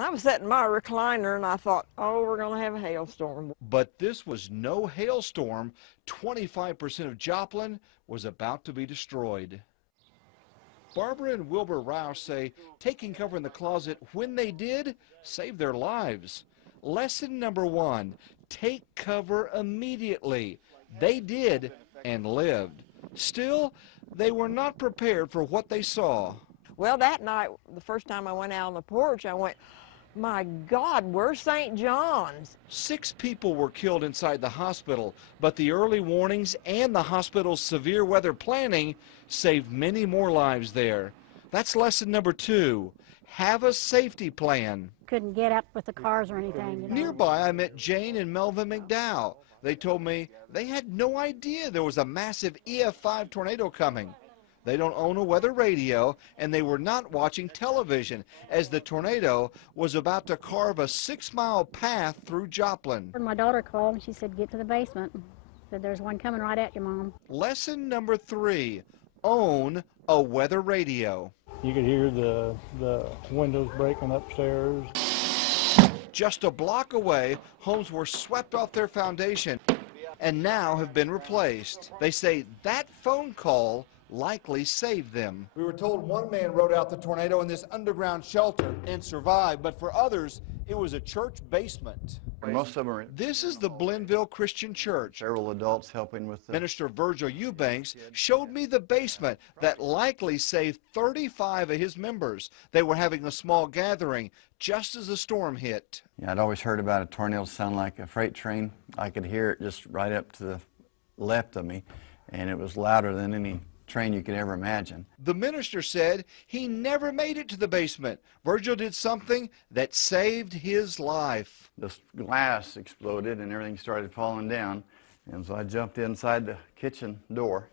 I was sitting in my recliner and I thought, oh, we're going to have a hailstorm. But this was no hailstorm. 25% of Joplin was about to be destroyed. Barbara and Wilbur Rouse say taking cover in the closet when they did saved their lives. Lesson number 1, take cover immediately. They did and lived. Still, they were not prepared for what they saw. Well, that night, the first time I went out on the porch, I went, my God, where's St. John's? 6 people were killed inside the hospital, but the early warnings and the hospital's severe weather planning saved many more lives there. That's lesson number 2. Have a safety plan. Couldn't get up with the cars or anything. Nearby, I met Jane and Melvin McDowell. They told me they had no idea there was a massive EF5 tornado coming. They don't own a weather radio, and they were not watching television as the tornado was about to carve a 6-mile path through Joplin. My daughter called and she said, get to the basement. Said, there's one coming right at you, Mom. Lesson number 3, own a weather radio. You could hear the windows breaking upstairs. Just a block away, homes were swept off their foundation and now have been replaced. They say that phone call likely saved them. We were told one man rode out the tornado in this underground shelter and survived, but for others, it was a church basement. Most of them are. This is the Blenville Christian Church. Several adults helping with the Minister Virgil Eubanks showed me the basement that likely saved 35 of his members. They were having a small gathering just as the storm hit. Yeah, I'd always heard about a tornado sound like a freight train. I could hear it just right up to the left of me, and it was louder than any train you could ever imagine. The minister said he never made it to the basement. Virgil did something that saved his life. The glass exploded and everything started falling down, and so I jumped inside the kitchen door.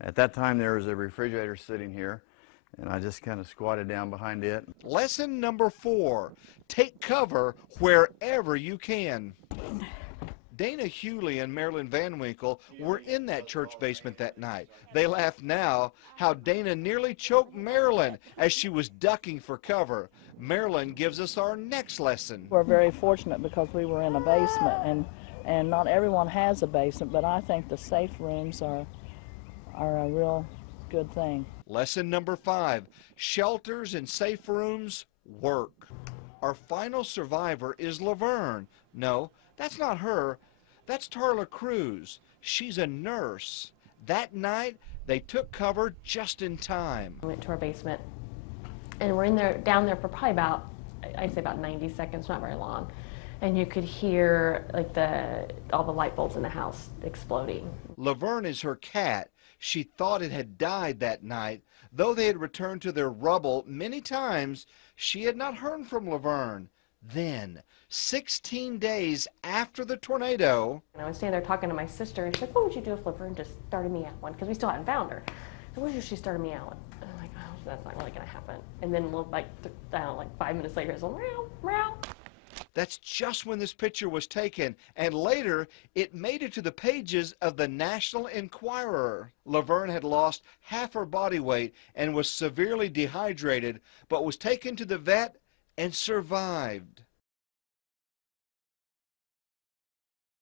At that time there was a refrigerator sitting here, and I just kind of squatted down behind it. Lesson number 4, take cover wherever you can. Dana Hewley and Marilyn Van Winkle were in that church basement that night. They laugh now how Dana nearly choked Marilyn as she was ducking for cover. Marilyn gives us our next lesson. We're very fortunate because we were in a basement, and not everyone has a basement, but I think the safe rooms are a real good thing. Lesson number 5, shelters and safe rooms work. Our final survivor is Laverne. No, that's not her. That's Tarla Cruz. She's a nurse. That night, they took cover just in time. We went to our basement, and we're in there, down there for probably about, I'd say about 90 seconds, not very long. And you could hear like all the light bulbs in the house exploding. Laverne is her cat. She thought it had died that night. Though they had returned to their rubble many times, she had not heard from Laverne. Then, 16 days after the tornado, and I was standing there talking to my sister, and she's like, what would you do if Laverne just started me out one? Because we still hadn't found her. And what would you if she started me out? And I'm like, oh, that's not really going to happen. And then, like 5 minutes later, it's like, meow, meow. That's just when this picture was taken, and later it made it to the pages of the National Enquirer. Laverne had lost half her body weight and was severely dehydrated, but was taken to the vet and survived.